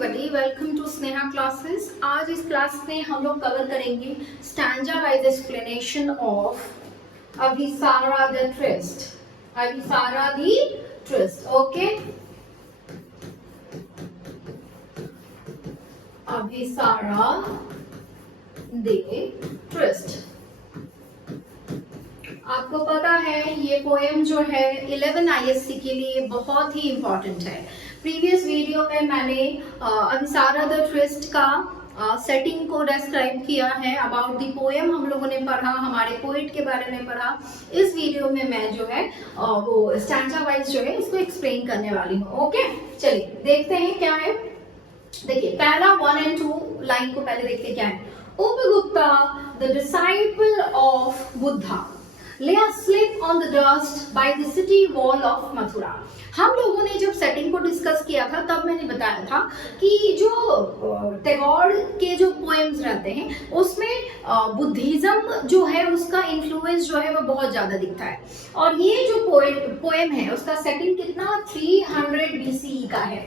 Everybody, welcome to Sneha classes. आज इस class में हम लोग कवर करेंगे stanza wise explanation of Abhisara the tryst. Abhisara the tryst, okay. Abhisara the tryst, आपको पता है ये पोएम जो है 11 ISC के लिए बहुत ही इम्पोर्टेंट है। प्रीवियस वीडियो में मैंने अभिसारा द ट्रिस्ट का सेटिंग को डिस्क्राइब किया है। अबाउट द पोएम हम लोगों ने पढ़ा, हमारे पोएट के बारे में पढ़ा। इस वीडियो में मैं जो है वो स्टैंजा वाइज जो है इसको एक्सप्लेन करने वाली हूँ। ओके, चलिए देखते हैं क्या है। देखिए पहला 1 और 2 लाइन को पहले देखते क्या है। Upagupta the disciple of Buddha lay asleep on the dust by the city wall of Mathura. हम लोगों ने जब सेटिंग को डिस्कस किया था तब मैंने बताया था कि जो टैगोर के जो पोएम्स रहते हैं उसमें बुद्धिज्म जो है उसका इन्फ्लुएंस जो है वो बहुत ज्यादा दिखता है। और ये जो पोएम है उसका सेटिंग कितना 300 BCE का है,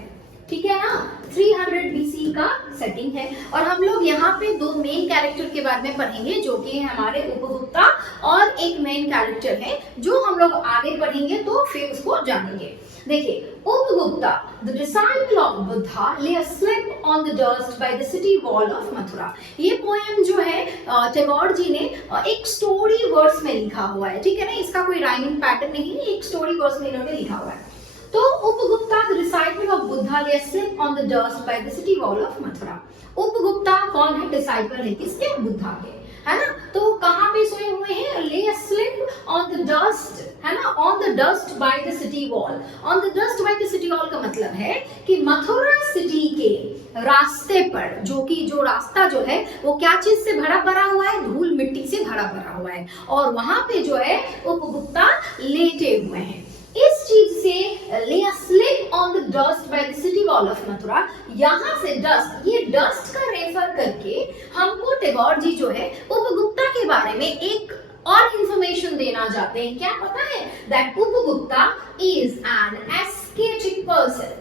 ठीक है ना। 300 BCE का सेटिंग है। और हम लोग यहाँ पे दो मेन कैरेक्टर के बारे में पढ़ेंगे जो कि हमारे उपगुप्ता, और एक मेन कैरेक्टर है जो हम लोग आगे पढ़ेंगे तो फिर उसको जानेंगे। देखिए Upagupta the disciple of Buddha lay asleep on the dust by the city wall of Mathura. ये पोएम जो है टैगोर जी ने एक स्टोरी वर्स में लिखा हुआ है, ठीक है ना। इसका कोई राइमिंग पैटर्न नहीं है, एक स्टोरी वर्स में इन्होंने लिखा हुआ है। तो Upagupta the disciple of Buddha lay asleep on the dust by the city wall of Mathura. Upagupta कौन है? डिसाइपल है किसके? बुद्धा के, है ना। तो कहाँ पे सोए हुए हैं? lay asleep on the dust, है ना, on the dust by the city wall। on the dust by the city wall का मतलब है कि मथुरा सिटी के रास्ते पर, जो रास्ता जो है वो क्या चीज से भरा भरा हुआ है? धूल मिट्टी से भरा भरा हुआ है। और वहां पे जो है उपगुप्ता लेटे हुए हैं। इस चीज से lay asleep on the dust by the city wall of Mathura, यहाँ से डस्ट, ये डस्ट का रेफर करके हमको टैगोर जी जो है उपगुप्ता के बारे में एक और इंफॉर्मेशन देना चाहते हैं। क्या पता है? दैट उपगुप्ता इज एन एस्केटिक पर्सन,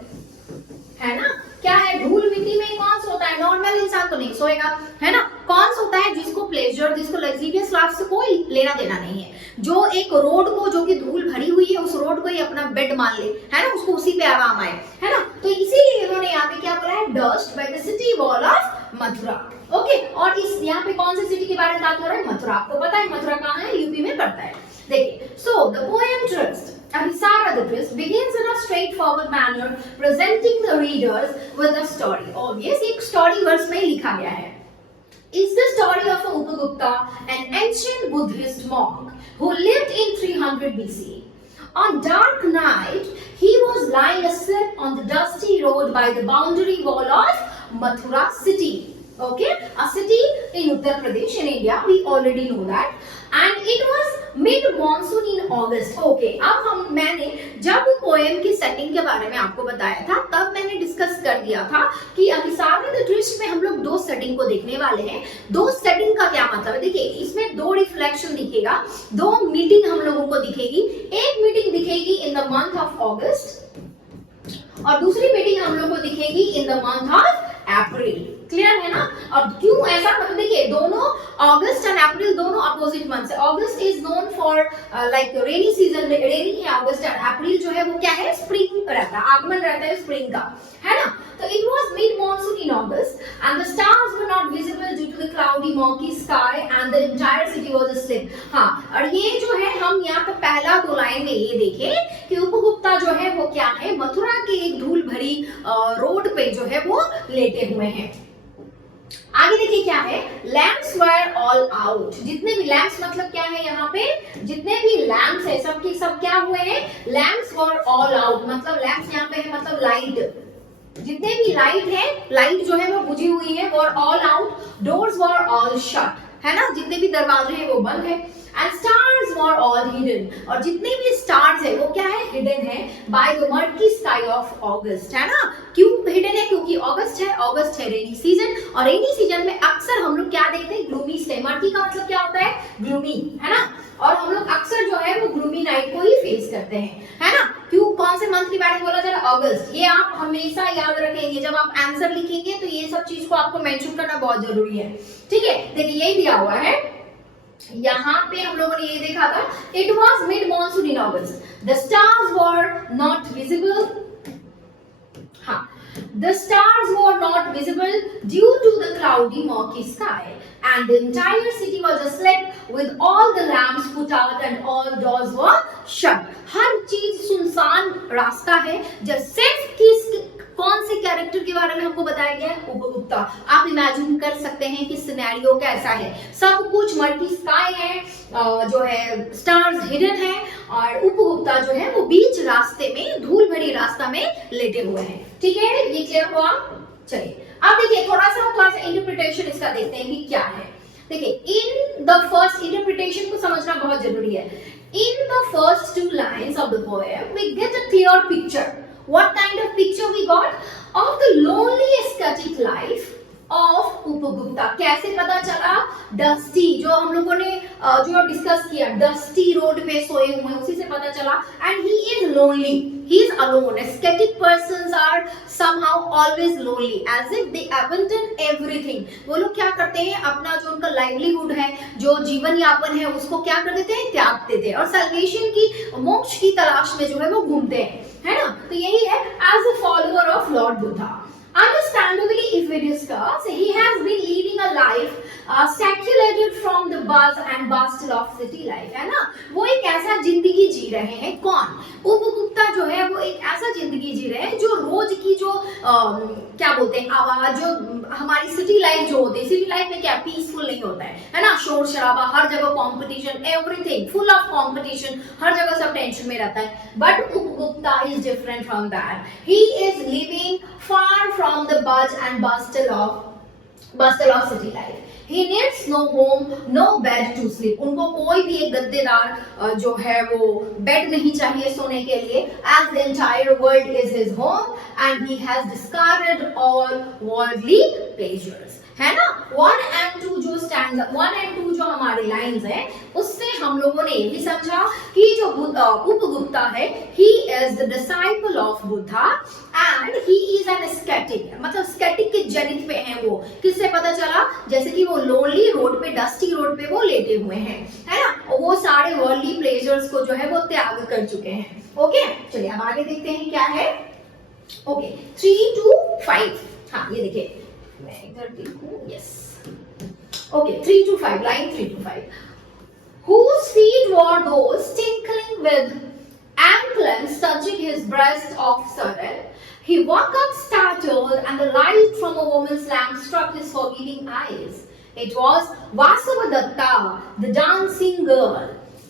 है ना। क्या है? धूल मिट्टी में कौन सोता है? नॉर्मल इंसान तो नहीं सोएगा, है ना। कौन सोता है? जिसको प्लेजर, जिसको लग्जरियस लाइफ से कोई लेना देना नहीं है, जो एक रोड को, जो कि धूल भरी हुई है, उस रोड को ही अपना बेड मान ले, है ना, उसको उसी पे आराम आए, है ना। तो इसीलिए इन्होंने यहाँ पे क्या बोला है? Dust by the city wall of Mathura. Okay, और इस यहाँ पे कौन सी सिटी के बारे में बात हो रहा है? मथुरा। आपको पता है मथुरा कहाँ है? यूपी में पड़ता है। देखिए, so the poem tryst Abhisara the Trist begins in a straightforward manner, presenting the readers with a story. Obviously, एक story verse में लिखा गया है। It's the story of Upagupta, an ancient Buddhist monk who lived in 300 BCE. On dark night, he was lying asleep on the dusty road by the boundary wall of Mathura city. Okay, a city in Uttar Pradesh in India. We already know that. And it was mid monsoon in August. Okay, अब मैंने जब poem की setting के बारे में आपको बताया था तब मैंने डिस्कस कर दिया था कि अभिसारा द ट्रिस्ट में हम लोग दो सेटिंग को देखने वाले हैं। दो सेटिंग का क्या मतलब है? देखिए इसमें दो रिफ्लेक्शन दिखेगा, दो मीटिंग हम लोगों को दिखेगी। एक मीटिंग दिखेगी इन द मंथ ऑफ अगस्त और दूसरी मीटिंग हम लोग को दिखेगी in the month of April. Clear है ना। और क्यों ऐसा? मतलब देखिए दोनों अगस्त एंड अप्रैल दोनों अपोजिट मंथ्स है। August is known for like rainy season, rainy है अगस्त, एंड अप्रैल जो है वो क्या है? स्प्रिंग रहता है, आगमन रहता है स्प्रिंग का, है ना। तो it was mid monsoon in August and the stars were not visible due to the cloudy murky sky and the entire city was asleep। हाँ, और ये जो है हम यहाँ पे पहला दो लाइन में ये देखें कि उपगुप्ता जो है वो क्या है? मथुरा के एक धूल भरी रोड पे जो है वो लेटे हुए हैं। आगे देखिए क्या है? Lamps were all out. जितने भी लैम्प्स मतलब क्या है? यहाँ पे जितने भी लैम्प्स है सब के सब क्या हुए हैं? Lamps were all out. मतलब लैम्प्स यहाँ पे है मतलब लाइट, जितने भी लाइट है, लाइट जो है वो बुझी हुई है। Were all out, doors were all shut, है ना, जितने भी दरवाजे हैं वो बंद है। And stars were all hidden, और जितने भी स्टार्स है वो क्या है? हिडन है by the murky sky of अगस्त, है ना। क्यों हिडन है? क्योंकि अगस्त है रेनी सीजन, और रेनी सीजन में अक्सर हम लोग क्या देखते हैं? Gloomy stay. मर्की का मतलब क्या होता है? ग्लूमी, है ना। और हम लोग अक्सर जो है वो ग्लूमी नाइट को ही फेस करते हैं, है ना। क्यों, कौन से मंथ के बारे में बोला जा रहा है? अगस्त। ये आप हमेशा याद रखेंगे, जब आप आंसर लिखेंगे तो ये सब चीज को आपको मेंशन करना बहुत जरूरी है, ठीक है। देखिए यही दिया हुआ है, यहाँ पे हम लोगों ने ये देखा था, it was mid monsoon in August, the stars were not visible, हाँ, the stars were not visible due to the cloudy murky sky, and the entire city was asleep with all the lamps put out and all doors were shut. हर चीज सुनसान रास्ता है, जब सिर्फ कौन से character के बारे में हमको बताया गया है? उपगुप्ता। आप इमेजिन कर सकते हैं कि सिनेरियो कैसा है, सब कुछ मल्टी स्काई है, जो है स्टार्स हिडन है, और उपगुप्ता जो है वो बीच रास्ते में, धूल भरी रास्ता में लेटे हुए हैं, ठीक है। ये क्लियर हुआ? चलिए अब देखिए थोड़ा सा इंटरप्रिटेशन इसका देखते हैं कि क्या है। देखिए इन द फर्स्ट, इंटरप्रिटेशन को समझना बहुत जरूरी है। In the first 2 lines of the poem we get a clear picture. What kind of picture we got? Of the lonely ascetic life of उपगुप्ता। कैसे पता चला? डस्टी, जो हम लोगों ने जो डिस्कस किया, डस्टी रोड पे सोए हुए, उसी से पता चला। And he is lonely, he is alone. Aesthetic persons are somehow always lonely, as if they abandon everything. वो लोग क्या करते हैं, अपना जो उनका लाइवलीहुड है, जो जीवन यापन है, उसको क्या कर देते हैं? त्याग देते हैं, और सल्वेशन की, मोक्ष की तलाश में जो है वो घूमते हैं, है ना। तो यही है as a follower of Lord Buddha. Understandably, if we discuss, he has been leading a life seculated from the buzz and bustle of city life, है ना। वो एक ऐसा जिंदगी जी रहे हैं, कौन? उपगुप्ता जो है वो एक ऐसा जिंदगी जी रहे हैं जो रोज की जो क्या बोलते हैं, आवाज, जो हमारी सिटी लाइफ जो होती है, सिटी लाइफ में क्या पीसफुल नहीं होता है ना, शोर शराबा, हर जगह competition, everything full of competition, हर जगह सब टेंशन में रहता है। But Upagupta is different from that, he is living far from the buzz and bustle of city life. He needs no home, no bed to sleep. उनको कोई भी एक गद्देदार जो है वो बेड नहीं चाहिए सोने के लिए, as the entire world is his home and he has discarded all worldly pleasures. है ना। 1 and 2 जो स्टैंडर्ड, 1 and 2 जो हमारे लाइंस हैं, उससे हम लोगों ने ये भी समझा कि जो उपगुप्ता है, he is the disciple of Buddha and he is an ascetic, मतलब स्केटिक के जनित पे हैं वो। किससे पता चला? जैसे कि वो लोनली रोड पे, डस्टी रोड पे वो लेटे हुए हैं, है ना, वो सारे वर्ल्डली प्लेजर्स को जो है वो त्याग कर चुके हैं। ओके, चलिए अब आगे देखते हैं क्या है। ओके 3 to 5, हाँ ये देखिए, मैं इधर देखूं, yes, okay 3 to 5, line 3 to 5. Whose feet were those tinkling with anklets touching his breast of sudden? He woke up startled, and the light from a woman's lamp struck his forgiving eyes. It was Vasavadatta, the dancing girl,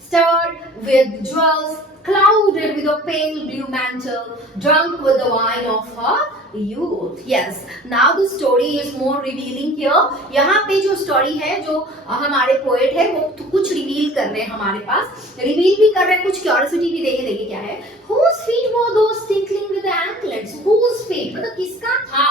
stirred with jewels, clouded with a pale blue mantle, drunk with the wine of her youth. Yes, now the story is more revealing here. यहाँ पे जो story है, जो हमारे poet है, वो तो कुछ रिवील कर रहे हैं हमारे पास, रिवील भी कर रहे हैं, कुछ क्यूरियोसिटी भी देंगे। देखिए क्या है। Whose feet were those tinkling with the anklets? Whose feet, मतलब किसका था,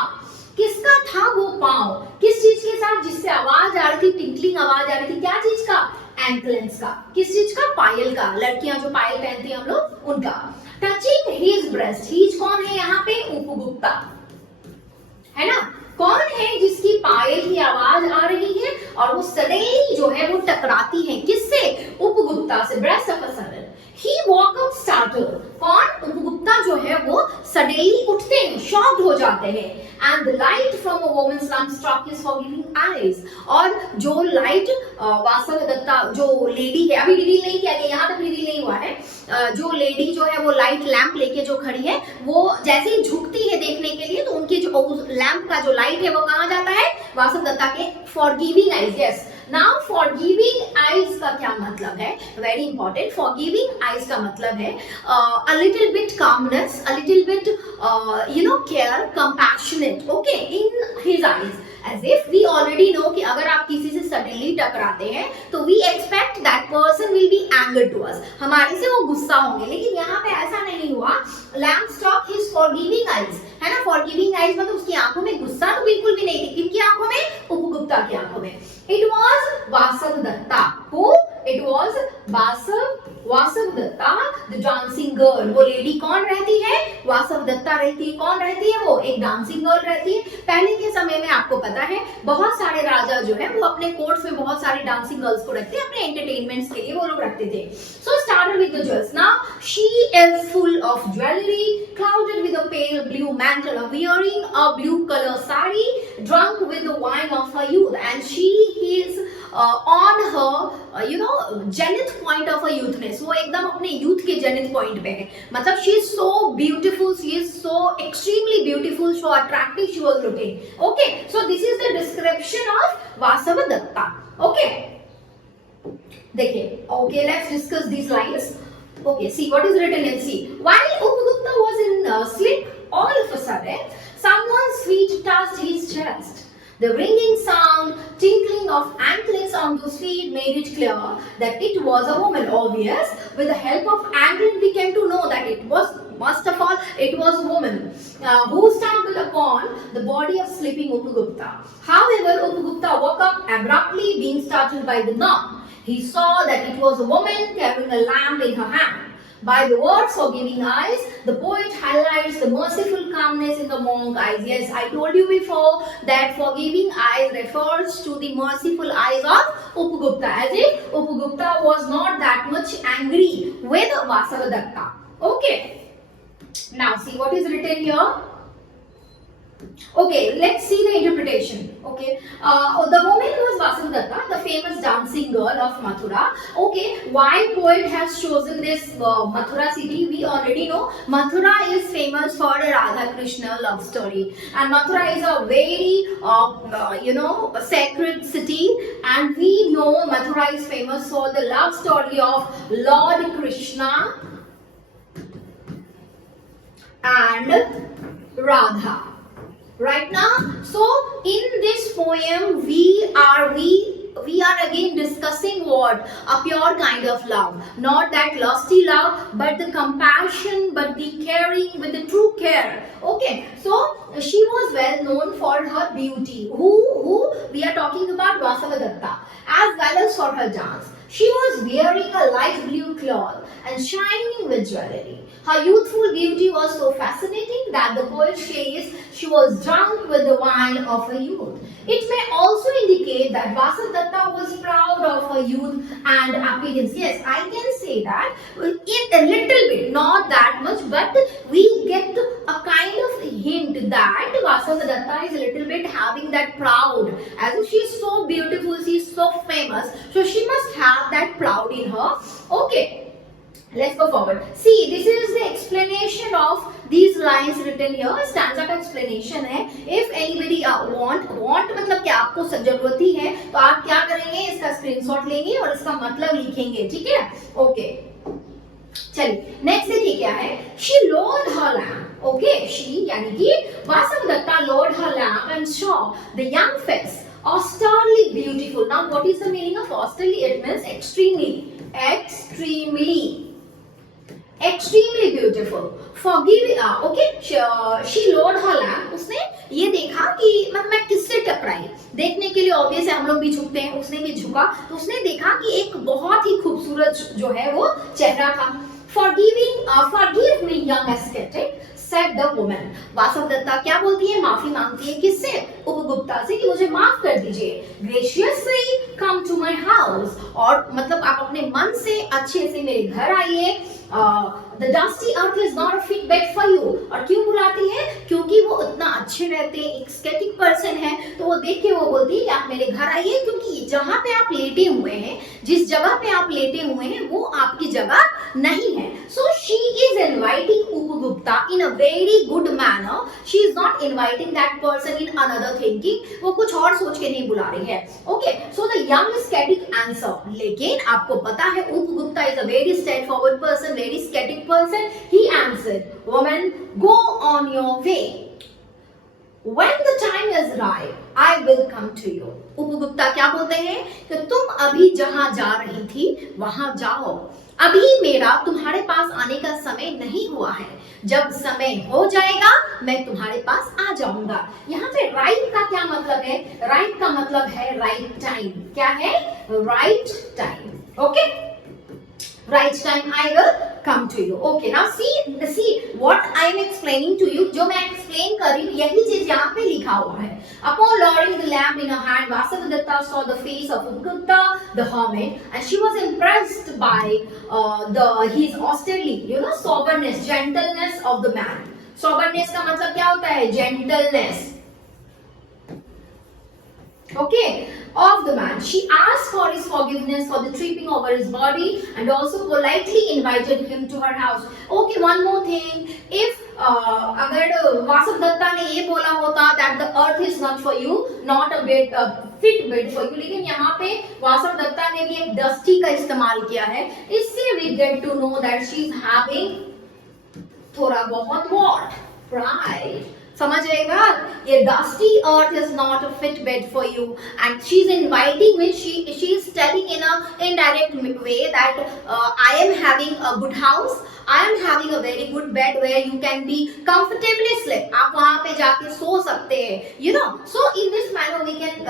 किसका था वो पाँव, किस चीज के साथ, जिससे आवाज आ रही थी, टिंकलिंग आवाज आ रही थी, क्या चीज का? एंकलेट्स का। किस चीज का? पायल का। लड़कियां जो पायल पहनती हैं हम लोग, उनका। टचिंग हिज ब्रेस्ट, हिज कौन है यहाँ पे? उपगुप्ता, है ना। कौन है जिसकी पायल की आवाज आ रही है और वो सडनली जो है वो टकराती है, किससे? उपगुप्ता से। Breast of a sudden, he walk up startled, कौन? उपगुप्ता जो है वो सडनली उठते हैं, शॉक्ड हो जाते हैं। And the light from a woman's lamp struck his forgiving eyes, और जो लाइट वासवदत्ता जो लेडी है, अभी रिवील नहीं किया गया, यहाँ तक रिवील नहीं हुआ है, जो लेडी जो है वो लाइट लैंप लेके जो खड़ी है, वो जैसे ही झुकती है देखने के लिए, तो उनके जो लैंप का जो लाइट है वो कहाँ जाता है? वासवदत्ता के forgiving eyes. Yes, now forgiving eyes का क्या मतलब है? Very important. फॉरगिविंग आईज का मतलब है a little bit calmness, a little bit care, compassionate, okay, in his eyes, as if we already know कि अगर आप किसी से सडनली टकराते हैं तो we expect that person will be angered to us, हमारे से वो गुस्सा होंगे, लेकिन यहाँ पे ऐसा नहीं हुआ। Lamb struck his forgiving eyes, है ना। forgiving eyes मतलब उसकी आंखों में गुस्सा तो बिल्कुल भी नहीं थी, किनकी आंखों में? उपगुप्ता की आंखों में। It was Vasavadatta, who? It was Vasavadatta, the dancing girl, वो लेडी कौन रहती है? वासवदत्ता रहती है। कौन रहती है वो? एक डांसिंग गर्ल रहती है। पहले के समय में आपको पता है बहुत सारे राजा जो है वो अपने कोर्ट्स में बहुत सारे डांसिंग गर्ल्स को रखते हैं, अपने एंटरटेनमेंट्स के लिए वो लोग रखते थे। So started with the jewels. Now she is full of jewellery, clouded with a pale blue mantle, wearing a blue color sari, drunk with the wine of her youth, and she is on her zenith point of her youthness. वो एकदम अपने youth के zenith point पे है। मतलब she is so beautiful, she is so extremely beautiful, so attractive she was looking. Okay, so this is the description of Vasavadatta. Okay, देखिए, okay, let's discuss these lines. Okay, see what is written and see. While Upagupta was in sleep, all of a sudden, someone's feet touched his chest. The ringing sound, tinkling of anklets on those feet made it clear that it was a woman. Obvious, with the help of anklet, we came to know that it was, first of all, it was a woman who stumbled upon the body of sleeping Upagupta. However, Upagupta woke up abruptly, being startled by the knock. He saw that it was a woman carrying a lamp in her hand. By the words forgiving eyes, the poet highlights the merciful calmness in the monk eyes. Yes, I told you before that forgiving eyes refers to the merciful eyes of Upagupta, as if Upagupta was not that much angry with Vasavadatta. Okay, now see what is written here. Okay, let's see the interpretation. Okay, the woman was Vasavadatta, the famous dancing girl of Mathura. Okay, why poet has chosen this Mathura city? We already know Mathura is famous for a Radha Krishna love story, and Mathura is a very a sacred city, and we know Mathura is famous for the love story of Lord Krishna and Radha. Right now, so in this poem we are again discussing what? A pure kind of love, not that lusty love, but the compassion, but the caring with the true care. Okay, so she was well known for her beauty. Who we are talking about? Vasavadatta, as well as for her dance. She was wearing a light blue cloth and shining with jewelry. Her youthful beauty was so fascinating that the poet says she was drunk with the wine of her youth. It may also indicate that Vasavadatta was proud of her youth and appearance. Yes, I can say that in a little bit, not that much, but we get a kind of hint that Vasavadatta is a little bit having that proud, as if she is so beautiful, she is so famous, so she must have that proud in her. Okay, let's go forward. See, this is the explanation of these lines written here. Stanza का explanation है. If anybody want मतलब कि आपको जरूरत ही है तो आप क्या करेंगे? इसका स्क्रीनशॉट लेंगे और इसका मतलब लिखेंगे. ठीक है? ओके, चलिए नेक्स्ट देखिए क्या है. She lowered her lamp. Okay, she यानी कि Vasavadatta lowered her lamp and saw the young face, austerely beautiful. Now, what is the meaning of austerely? It means extremely, extremely beautiful. Forgive, okay, she lowered her lamp. उसने ये देखा कि मतलब मैं किससे टकराई. देखने के लिए ऑब्वियस है, हम लोग भी झुकते हैं, उसने भी झुका तो उसने देखा कि एक बहुत ही खूबसूरत जो है वो चेहरा था. Forgive me, young ascetic, said the woman. Vasavadatta क्या बोलती है? माफी मांगती है. किससे? उपगुप्ता से, कि मुझे माफ कर दीजिए. Graciously come to my house, और मतलब आप अपने मन से अच्छे से मेरे घर आइए. The dusty earth is not a fit bed for you. और क्यों बुलाती है? क्योंकि वो उतना अच्छे रहते हैं, एक स्केटिक पर्सन है, तो वो देख के वो बोलती है कि आप मेरे घर आइए, क्योंकि जहाँ पे आप लेटे हुए हैं, जिस जगह पे आप लेटे हुए हैं वो आपकी जगह नहीं है. So she is inviting Upagupta in a very good manner. She is not inviting that person in another thinking. वो कुछ और सोच के नहीं बुला रही है. Okay, so the young ascetic answer. लेकिन आपको पता है Upagupta is a very straightforward person, very ascetic person. He answered, woman, go on your way. When the time is right, I will come to you. उपगुप्ता क्या बोलते हैं कि तुम अभी जहां जा रही थी वहां जाओ. अभी मेरा तुम्हारे पास आने का समय नहीं हुआ है. जब समय हो जाएगा मैं तुम्हारे पास आ जाऊंगा. यहाँ पे राइट का क्या मतलब है? राइट का मतलब है राइट टाइम. क्या है? Right time. Okay, right time I will come to you. Okay, now see what I am explaining to you. जो मैं explain कर रही हूँ यही चीज यहाँ पे लिखा हुआ है. Upon lowering the lamp in her hand, Vasavadatta saw the face of Upagupta, the hermit, and she was impressed by his austerity, soberness, gentleness of the man. Soberness का मतलब क्या होता है? Gentleness. Okay, of the man. She asked for his forgiveness for the tripping over his body and also politely invited him to her house. Okay, one more thing. If अगर वासवदत्ता ने ये बोला होता that the earth is not for you, not a bed, fit bed for you, लेकिन यहाँ पे वासवदत्ता ने भी एक dusty का इस्तेमाल किया है. इससे we get to know that she is having थोड़ा बहुत what? Pride. समझ रहे बात? ये dusty earth is not a fit bed for you, and she's inviting me. She is telling in a indirect way that I am having a good house, I am having a very good bed where you can be comfortably sleep. आप वहाँ पे जाके सो सकते हैं, So in this manner we can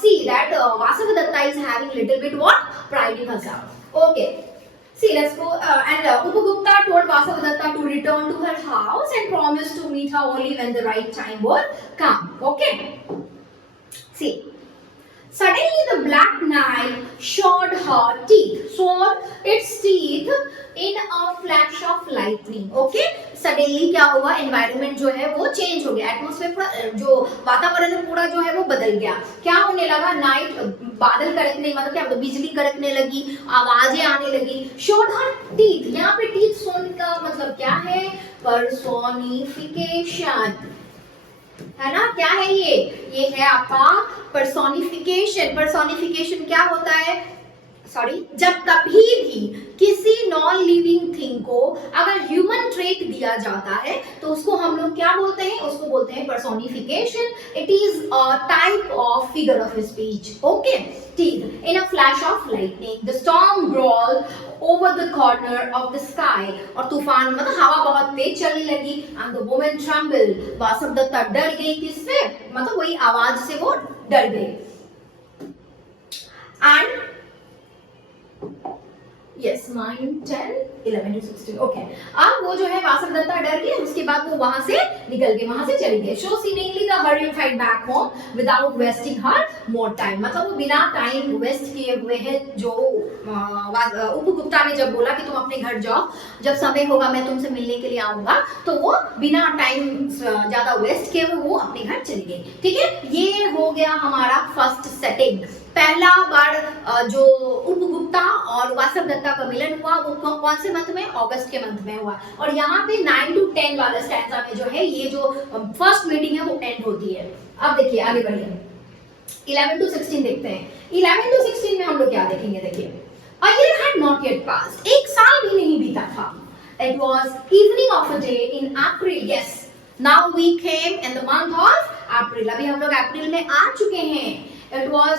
see that Vasavadatta is having little bit what? Pride in herself. Okay. See, let's go. And Upagupta told Vasavadatta to return to her house and promised to meet her only when the right time would come. Okay. See. Suddenly the black knight showed its teeth in a flash of lightning. Okay? Suddenly क्या हुआ? Environment जो है वो change हो गया. Atmosphere जो वातावरण है पूरा जो है वो बदल गया. क्या होने लगा? Night बादल कड़कने, मतलब क्या? बिजली कड़कने लगी, आवाजें आने लगी. Showed her teeth. यहाँ पे teeth सोने का मतलब क्या है? Personification. है ना? क्या है ये है आपका पर्सोनिफिकेशन. पर्सोनिफिकेशन क्या होता है? जब कभी भी किसी नॉन लिविंग थिंग को अगर ह्यूमन ट्रेट दिया जाता है तो उसको हम लोग क्या बोलते हैं? उसको बोलते हैं personification. It is a type of figure of speech. Okay. ठीक. In a flash of lightning the storm growl over the corner of the sky. और तूफान मतलब हवा बहुत तेज चलने लगी. and the woman trembled. Vasavadatta डर गई. किससे? मतलब वही आवाज से वो डर गई. and yes 9 10 11 to 16. ओके. अब वो जो है वासवदत्ता डर गई. उसके बाद वो वहां से निकल गई, वहां से चली गई. So seemingly the hurried flight back home without wasting her more time. मतलब वो बिना टाइम वेस्ट किए हुए है. जो उपगुप्ता ने जब बोला कि तुम अपने घर जाओ, जब समय होगा मैं तुमसे मिलने के लिए आऊंगा, तो वो बिना टाइम ज्यादा वेस्ट किए हुए वो अपने घर चली गई. ठीक है. ये हो गया हमारा फर्स्ट सेटिंग. पहला बार जो उपगुप्ता और वासवदत्ता का मिलन हुआ वो कौन से मंथ में? अगस्त के मंथ में हुआ. और यहाँ पे 9 to 10 वाले स्टैंजा में जो है ये जो फर्स्ट मीटिंग है वो एंड होती है. अब देखिए आगे बढ़िए. 11 to 16 देखते हैं. 11 to 16 में हम लोग क्या देखेंगे? देखिए. A year had not yet passed. एक साल भी नहीं बीता था. It was evening of a day in April. Yes. Now we came in the month of April. अभी हम लोग अप्रैल में आ चुके हैं. It was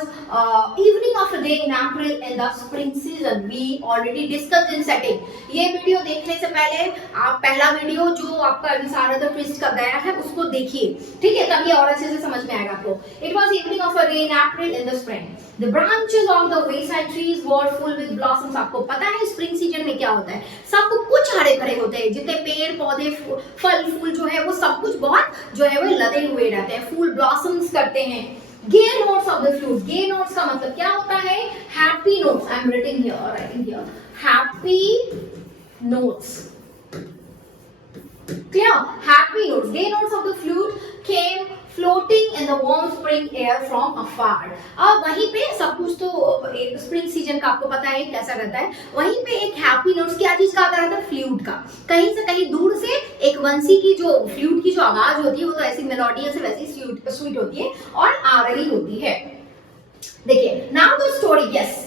evening of a day in April in the spring season. We already discussed in setting. ये video देखने से पहले आप पहला वीडियो जो आपका विशारद ट्विस्ट का गया है उसको देखिए. ठीक है. तब ये और अच्छे से समझ में आएगा आपको. It was evening of a day in April in the spring. The branches of the wayside trees were full with blossoms. आपको पता है स्प्रिंग सीजन में क्या होता है? सब कुछ हरे भरे होते हैं. जितने पेड़ पौधे फल फूल जो है वो सब कुछ बहुत जो है वो लदे हुए रहते हैं. फूल ब्लॉसम्स करते हैं. Gay notes of the flute. Gay notes का मतलब क्या होता है? Happy notes. I am writing here. Happy notes. Clear? Happy notes. Gay notes of the flute came floating in the warm spring air from afar. अब वहीं पे सब कुछ तो स्प्रिंग सीजन का आपको पता है कैसा रहता है. वहीं पे एक हैप्पी नोट्स क्या चीज का आता रहता है? फ्लूट का. कहीं से कहीं दूर से एक वंशी की जो फ्लूट की जो आवाज होती है वो तो ऐसी मेलोडियस है, वैसी स्वीट होती है और आ रही होती है. देखिए. Now the story. Yes.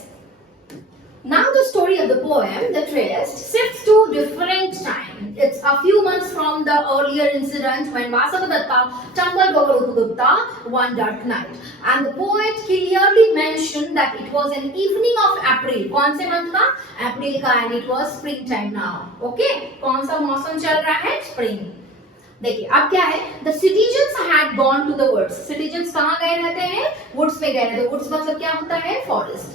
Now the story of the poem, The Tryst, shifts to different time. It's a few months from the earlier incident when Vasavadatta tumbled over Upagupta one dark night. And the poet clearly mentioned that it was an evening of April. कौन से month का? April का. And it was springtime now. Okay? कौन सा मौसम चल रहा है? Spring. देखिए अब क्या है? The citizens had gone to the woods. Citizens कहाँ गए रहते हैं? Woods में गए रहते हैं. Woods मतलब क्या होता है? Forest.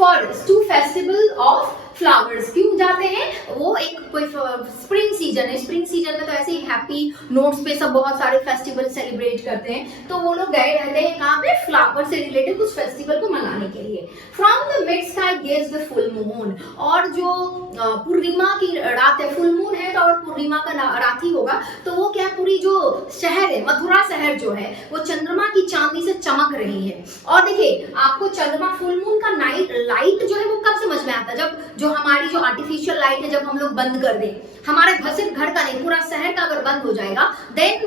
Forest to festival of flowers. क्यों जाते हैं? वो एक कोई स्प्रिंग सीजन है, स्प्रिंग सीजन में तो ऐसे ही हैप्पी नोट्स पे सब बहुत सारे फेस्टिवल सेलिब्रेट करते हैं, तो वो लोग गए रहते हैं कहाँ पे? फ्लावर से रिलेटेड कुछ फेस्टिवल को मनाने के लिए। From the mid sky gauge the full moon, और जो पूर्णिमा की रात है, फुल मून है तो और पूर्णिमा का रात ही होगा, तो वो क्या, पूरी जो शहर है, मथुरा शहर जो है वो चंद्रमा की चांदनी से चमक रही है। और देखिए आपको चंद्रमा, फुल मून का नाइट लाइट जो है वो कब समझ में आता है? जब जो हमारी जो आर्टिफिशियल लाइट है जब हम लोग बंद कर दें, हमारे सिर्फ घर का नहीं पूरा शहर का अगर बंद हो जाएगा, देन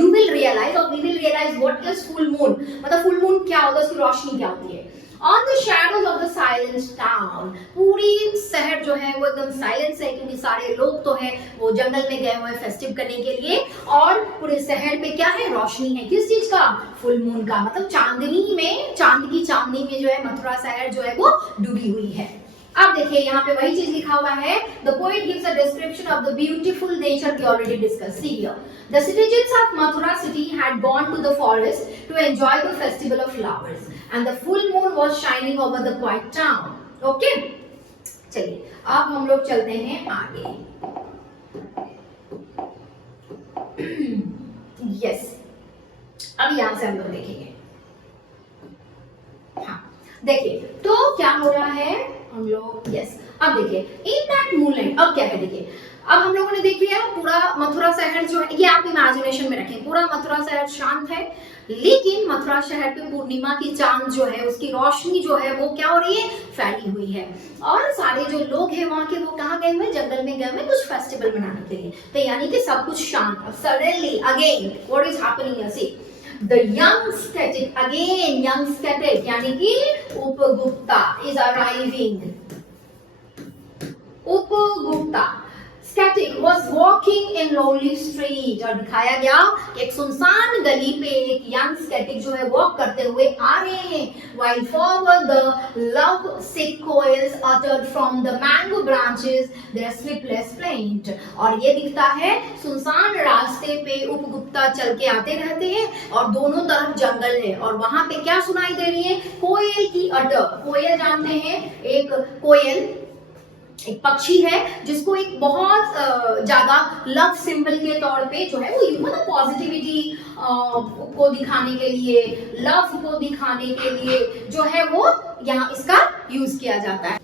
यू विल रियलाइज और we will realise what is full moon, मतलब फुल मून क्या होगा, उसकी रोशनी क्या होती है। On the shadows of the silent town, पूरी शहर जो है वो एकदम साइलेंस है, क्योंकि सारे लोग तो है वो जंगल में गए हुए हैं फेस्टिव करने के लिए, और पूरे शहर पे क्या है? रोशनी है। किस चीज का? फुल मून का, मतलब चांदनी में, चांद की चांदनी में जो है मथुरा शहर जो है वो डूबी हुई है। अब देखिए यहाँ पे वही चीज लिखा हुआ है, the poet gives a description of the beautiful nature we already discuss. See here, the citizens of Mathura city had gone to the forest to enjoy the festival of flowers and the full moon was shining over the quiet town. Okay, चलिए अब हम लोग चलते हैं आगे। Yes, अब यहां से हम लोग देखेंगे। हाँ देखिए, तो क्या हो रहा है हम लोग, यस अब देखिए, इन दैट मूनलाइट, अब क्या है देखिए, अब हम लोगों ने देख लिया पूरा मथुरा शहर जो है, ये आप इमेजिनेशन में रखें, पूरा मथुरा शहर शांत है, लेकिन मथुरा शहर पे पूर्णिमा की चांद जो है उसकी रोशनी जो है वो क्या हो रही है? फैली हुई है। और सारे जो लोग हैं वहां के वो कहाँ गए हुए? जंगल में गए हुए कुछ फेस्टिवल मनाने के लिए, तो यानी कि सब कुछ शांत। Suddenly again what is happening, see The young static, again young static यानी कि उपगुप्ता is arriving। उपगुप्ता static was walking in lonely street, और दिखाया गया एक सुनसान गली पे एक young static जो है वॉक करते हुए आ रहे हैं, while forward the love sick coils uttered from the mango branches their sleepless plaint। और ये दिखता है सुनसान रास्ते पे उपगुप्ता चल के आते रहते हैं और दोनों तरफ जंगल है, और वहां पे क्या सुनाई दे रही है? कोयल की अटर। कोयल जानते हैं, एक कोयल एक पक्षी है जिसको एक बहुत ज्यादा लव सिंबल के तौर पे जो है वो मतलब पॉजिटिविटी को दिखाने के लिए, लव को दिखाने के लिए जो है वो यहाँ इसका यूज किया जाता है।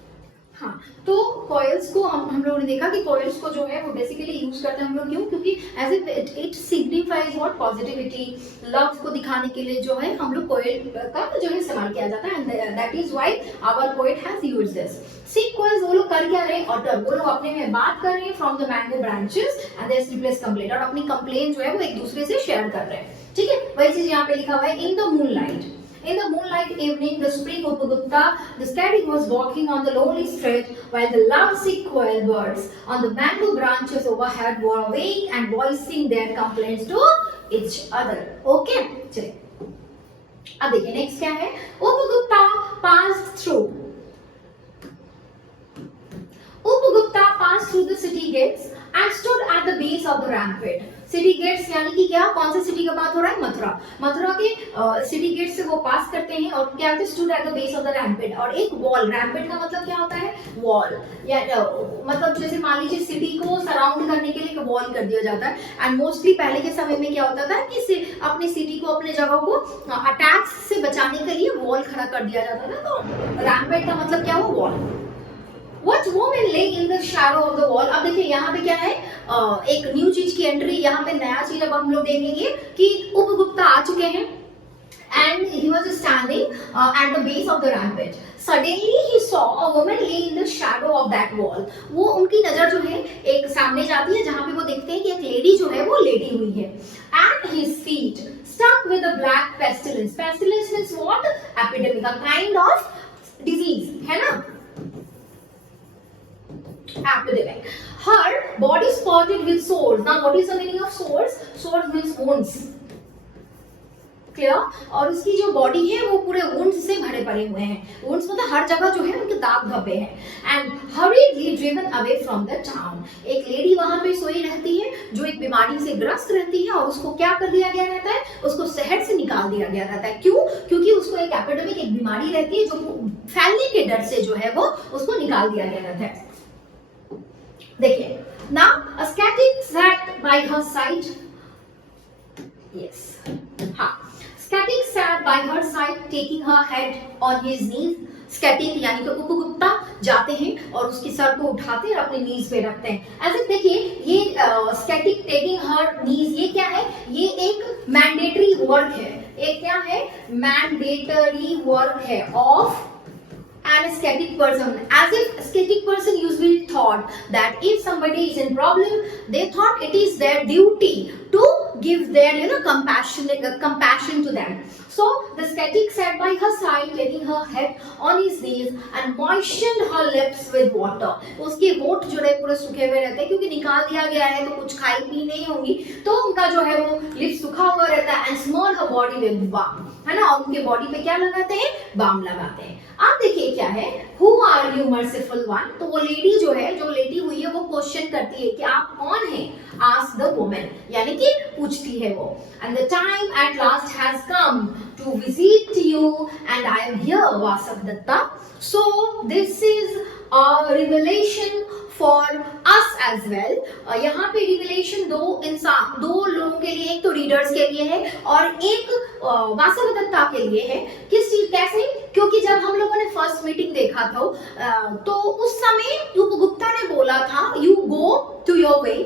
हाँ, तो कॉइल्स को हम लोगों ने देखा कि कॉइल्स को जो है वो बेसिकली यूज करते हैं हम लोग, क्यों? क्योंकि as it signifies what? Positivity, love को दिखाने के लिए जो है हम लोग कॉइल का जो है इस्तेमाल किया जाता है, and that is why our poet has used this. See koels वो लोग कर क्या रहे हैं? ऑटर, वो लोग अपने में बात कर रहे हैं from the mango branches and their sleepless complaint, और अपनी कंप्लेंट जो है वो एक दूसरे से शेयर कर रहे हैं। ठीक है, वही चीज यहाँ पे लिखा हुआ है, in the moonlight. In the moonlight evening, the spring Upagupta, the static was walking on the lonely street, while the lovesick quail birds on the mango branches overhead were awake and voicing their complaints to each other. Okay, चलिए अब देखिए next क्या है। Upagupta passed through. Upagupta passed through the city gates and stood at the base of the rampart. City gates यानी कि क्या, कौन सी city का बात हो रहा है? मथुरा। मथुरा के सिटी गेट से वो पास करते हैं और क्या होता है? Stood at the base of the rampart, और एक वॉल, रैम्पेट का मतलब क्या होता है? वॉल, या मतलब जैसे मान लीजिए सिटी को सराउंड करने के लिए एक वॉल कर दिया जाता है, एंड मोस्टली पहले के समय में क्या होता था कि अपनी सिटी को, अपने जगह को अटैक्स से बचाने के लिए वॉल खड़ा कर दिया जाता था, तो रैम्पेट का मतलब क्या हुआ? Wall. What woman lay in the shadow of the wall? अब देखिए यहाँ पे क्या है, एक न्यू चीज की एंट्री, यहाँ पे नया चीज अब हम लोग देखेंगे कि उपगुप्ता आ चुके हैं and he was standing at the base of the rampart. Suddenly he saw a woman lay in the shadow of that wall. वो उनकी नजर जो है एक सामने जाती है जहाँ पे वो देखते हैं कि एक लेडी जो है वो लेटी हुई है, at his feet stuck with a black pestilence. Pestilence means what? Epidemic, a kind of disease, है ना? Epidemic. Her body spotted with sores. Now what is the meaning of sores? Sores means wounds. Clear. और उसकी जो body है वो पूरे wounds से भरे पड़े हुए हैं, वुंड्स मतलब हर जगह जो है उनके दाग धब्बे हैं। And हरीडली driven away from the town, एक लेडी वहां पे सोई रहती है जो एक बीमारी से ग्रस्त रहती है, और उसको क्या कर दिया गया रहता है, उसको शहर से निकाल दिया गया रहता है। क्यों? क्योंकि उसको एक एपिडेमिक, एक बीमारी रहती है जो फैलने के डर से जो है वो उसको निकाल दिया गया रहता है। देखिए, now a skeptic sat by her side. Yes. हाँ, skeptic sat by her side taking her head on his knees. स्केटिक यानी कि उपगुप्ता जाते हैं और उसके सर को उठाते हैं और अपने नीज पे रखते हैं। ऐसे देखिए, ये स्केटिक टेकिंग हर नीज, ये क्या है, ये एक मैंडेटरी वर्क है, एक क्या है, मैंडेटरी वर्क है of an ascetic person, as if ascetic person usually thought that if somebody is in problem, they thought it is their duty to give their compassion to them. So the ascetic sat by her side, taking her head on his knees and moistened her lips with water. उसके होठ जो है पूरे सूखे हुए रहते हैं, क्योंकि निकाल दिया गया है तो कुछ खाई पी नहीं होंगी, तो उनका जो है वो लिप्स सूखा हुआ रहता है। and smeared her body with balm, है ना, और उनके बॉडी पे क्या लगाते हैं, बाम लगाते हैं। आप देखिए क्या है, who are you merciful one, तो वो लेडी जो है, जो लेटी हुई है, वो क्वेश्चन करती है कि आप कौन हैं, आस्क द वुमन, यानी कि पूछती है वो। And the time at last has come to visit you and I am here Vasavadatta. So this is a revelation for us as well. यहाँ पे रिविलेशन दो लोगों के लिए, एक तो रीडर्स के लिए है और एक वासवदत्ता के लिए है। किस चीज, कैसे? क्योंकि जब हम लोगों ने फर्स्ट मीटिंग देखा था तो उस समय उपगुप्ता ने बोला था, you go to your way,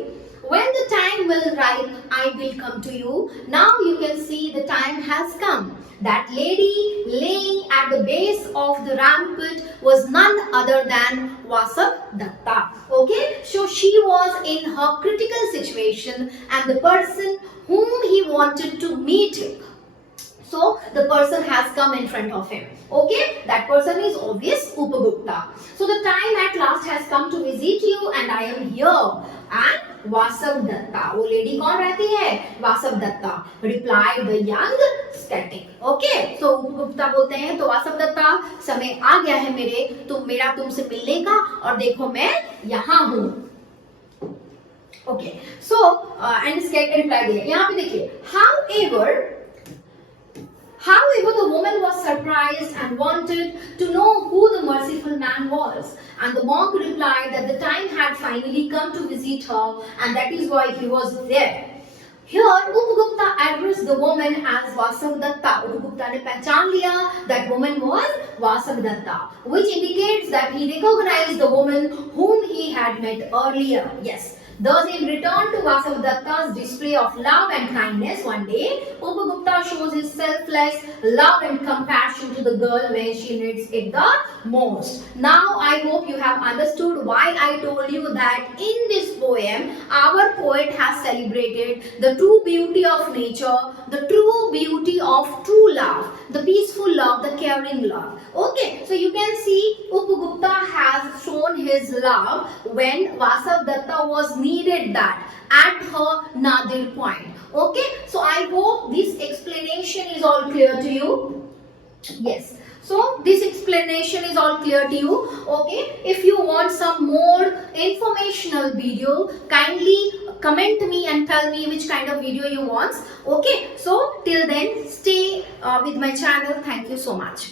when the time will ripe, I will come to you. Now you can see the time has come. That lady laying at the base of the rampart was none other than Vasavdatta. Okay, so she was in her critical situation and the person whom he wanted to meet, so the person has come in front of him. Okay, that person is obvious, Upagupta. So the time at last has come to visit you and I am here. And Vasavdatta, वो lady कौन रहती है, Vasavadatta, replied the young skeptic. Okay, so उपगुप्ता बोलते हैं, तो वासवदत्ता, समय आ गया है मेरा तुमसे मिलने का, और देखो मैं यहाँ हूँ। Okay, so and skeptic replied there. यहाँ पे देखिए, However, the woman was surprised and wanted to know who the merciful man was. And the monk replied that the time had finally come to visit her and that is why he was there. Here, Upagupta addressed the woman as Vasavdatta. Upagupta ने पहचान लिया that woman was Vasavdatta, which indicates that he recognized the woman whom he had met earlier. Yes. Thus, in return to Vasavdatta's display of love and kindness, one day, Upagupta shows his selfless love and compassion to the girl when she needs it the most. Now, I hope you have understood why I told you that in this poem, our poet has celebrated the true beauty of nature, the true beauty of true love, the peaceful love, the caring love. Okay, so you can see Upagupta has shown his love when Vasavdatta was needed that at her nadir point. Okay, so I hope this explanation is all clear to you. Yes, so this explanation is all clear to you. Okay, if you want some more informational video, kindly comment me and tell me which kind of video you want. Okay, so till then stay with my channel. Thank you so much.